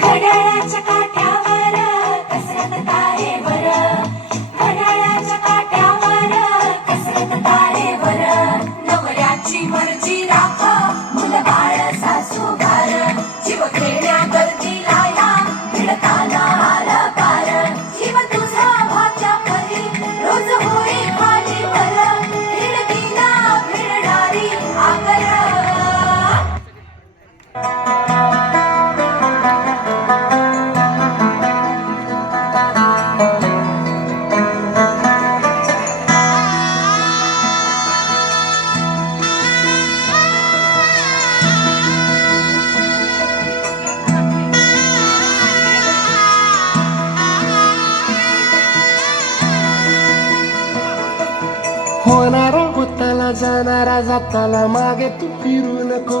घड्याळाच्या काट्यावर कसरत तारेवर, घड्याळाच्या काट्यावर कसरत तारेवर, नवऱ्याची मर्जी राख मुलबाळ सासूगार, जीव खेळण्या गर्दीला या भिडताना आला पार, जीव तुझा भाच्या परी रोज होई खाली वर, भिडकीला भिडणारी आकर. होणारा होताला जाणारा जाताला मागे तू फिरू नको,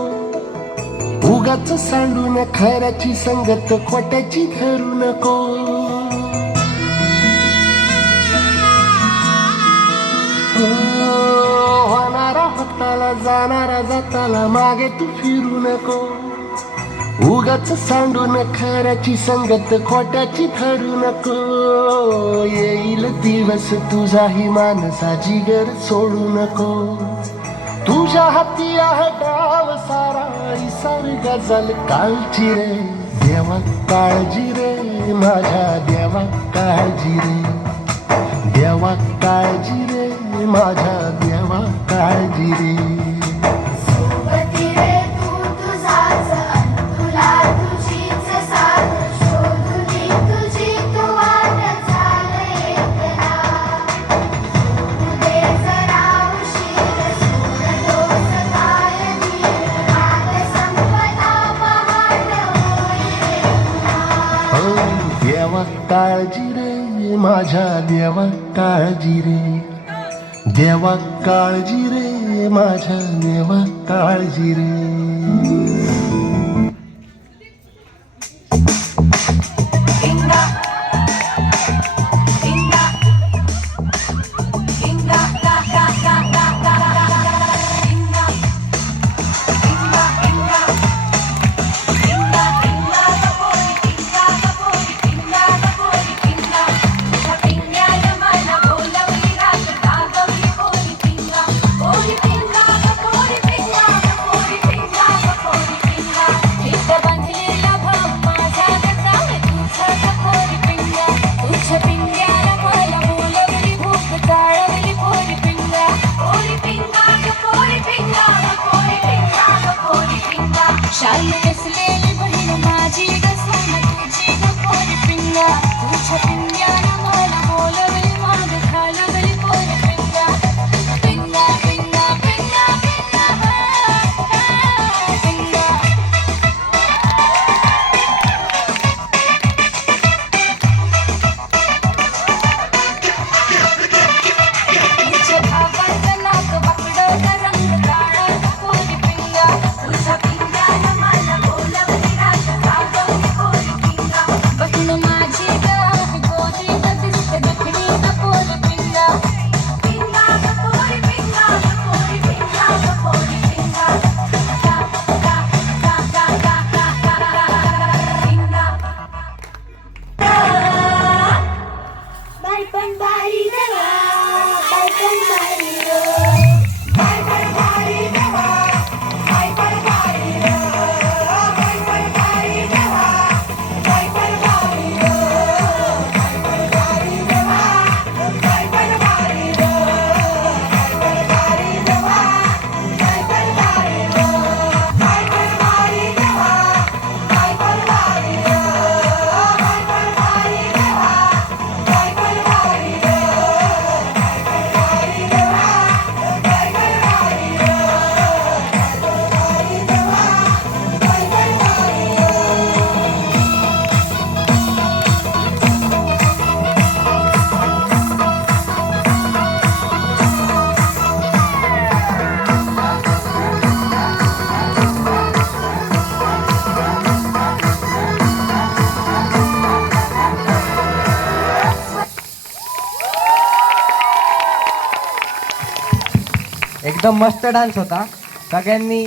उगाच सांडून खऱ्याची संगत खोट्याची धरू नको. होणारा होताला जाणारा जाताला मागे तू फिरू नको, उगाच सांडून खऱ्याची संगत खोट्याची ठरू नको. येईल दिवस तुझाही मानसा जिगर सोडू नको, तुझ्या हाती आहे डाव सारा इसार गजल काळजी रे देवा काळजी रे माझ्या देवा काळजी रे, देवा काळजी रे माझ्या देवा काळजी रे. देवा काळजी रे माझ्या देवा काळजी रे, देवा काळजी रे माझ्या देवा काळजी रे. शाल नेसलेली बहीण माझी ग सोन तुझी ग पोरी पिंगा, तुझ्या पिंग्याला मला बोलवली माग घालवली पोरी पिंगा, पिंगा पिंगा पिंगा पिंगा पिंगा. तुझ्या भावाचं नाक बाकडं ग रंग काळा ग पोरी पिंगा, तुझ्या पिंग्याला मला बोलवली राग घालवली पोरी पिंगा, बहीण माझी ग एकदम मस्त डान्स होता. सगळ्यांनी